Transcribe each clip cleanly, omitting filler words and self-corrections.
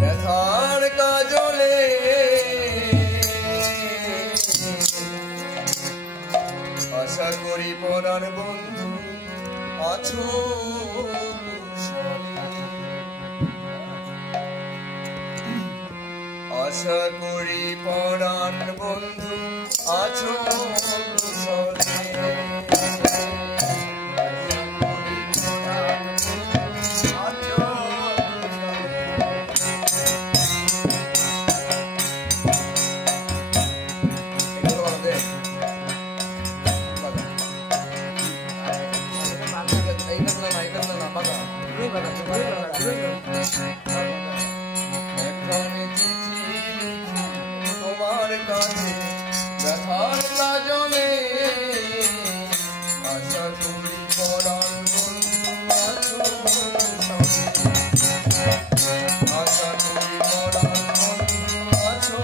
ব্যথার কাজলে আশা করি পরাণ বন্ধু আছো আশা করি পরাণ বন্ধু আছো তোমার কাছে ব্যথার কাজলে আশা করি পরাণ বন্ধু আছো আশা করি পরাণ বন্ধু আছো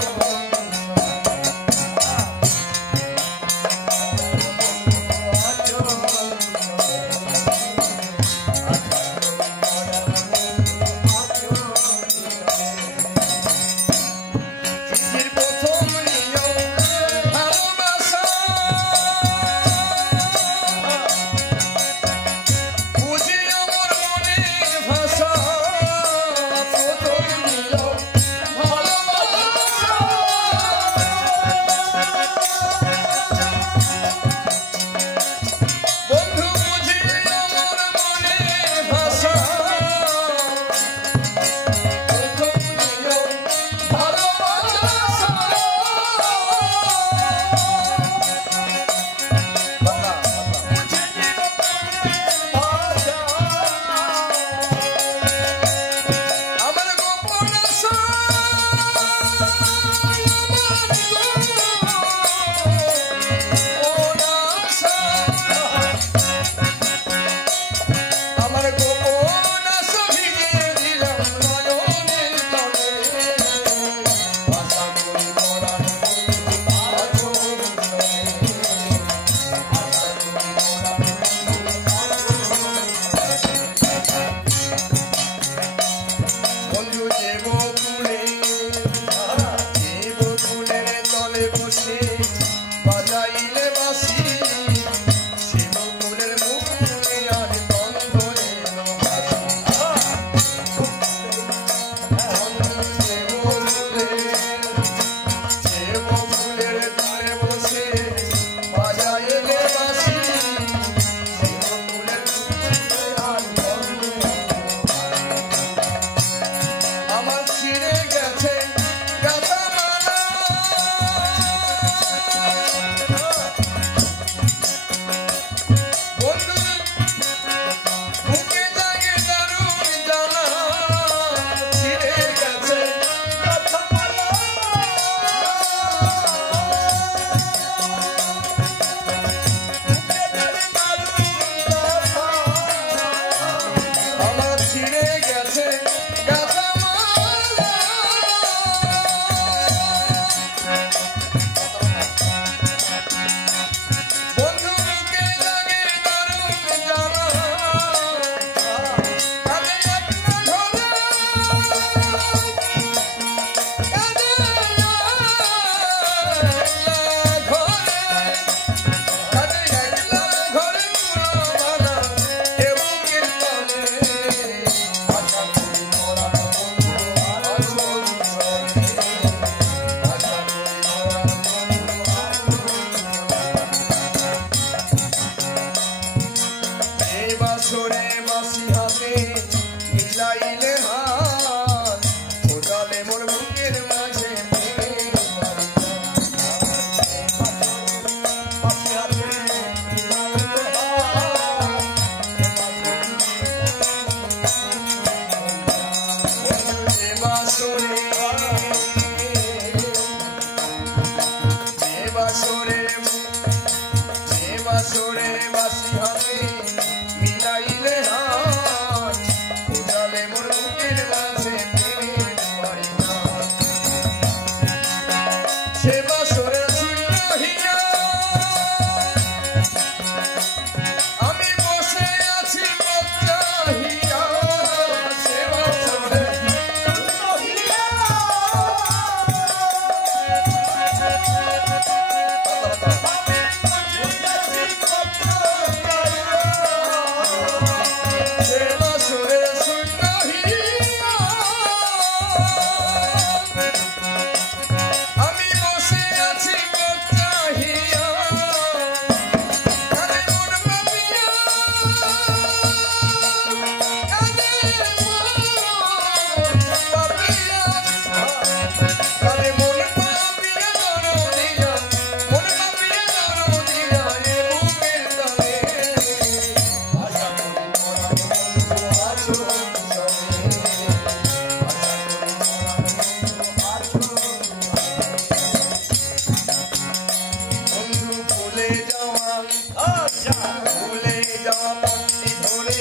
ভুলে যাওয়া মনটি ধরে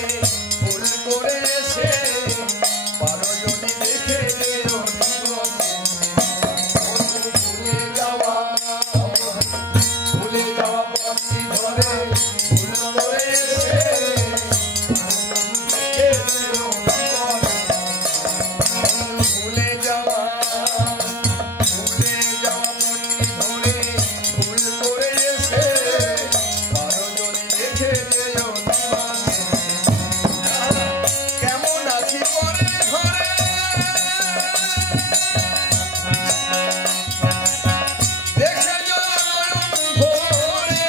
ভুল করেছে পারো যদি দেখে যেও দিবসে ভুলে যাওয়া মনটি ধরে ভুল করেছে ভুলে যাওয়া মনটি ধরে ভুল করেছে পারো যদি দেখে যেও দিবসে কেমন আছি পরে ঘরে দেখে যাও নয়ন ভরে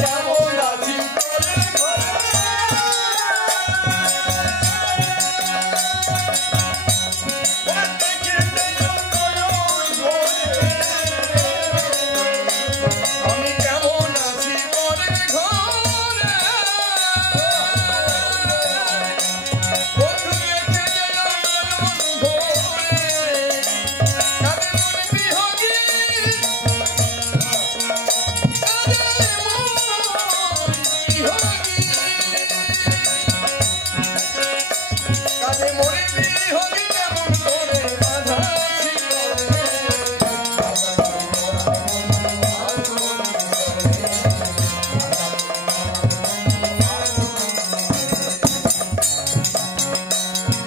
কেমন আছি পরে ঘরে দেখে যাও নয়ন ভরে আমি কেমন আছি পরে ঘরে বন্ধু দেখে যাও নয়ন ভরে কাঁদে মন বিহগী কাঁদে মন বিহগী কেমন করে বাঁধা ছিল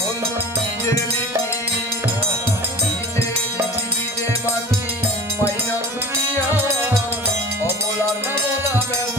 বন্ধু কি যে লিখি কি যে বাঁধি পাই না দুনিয়া অমলার নামলা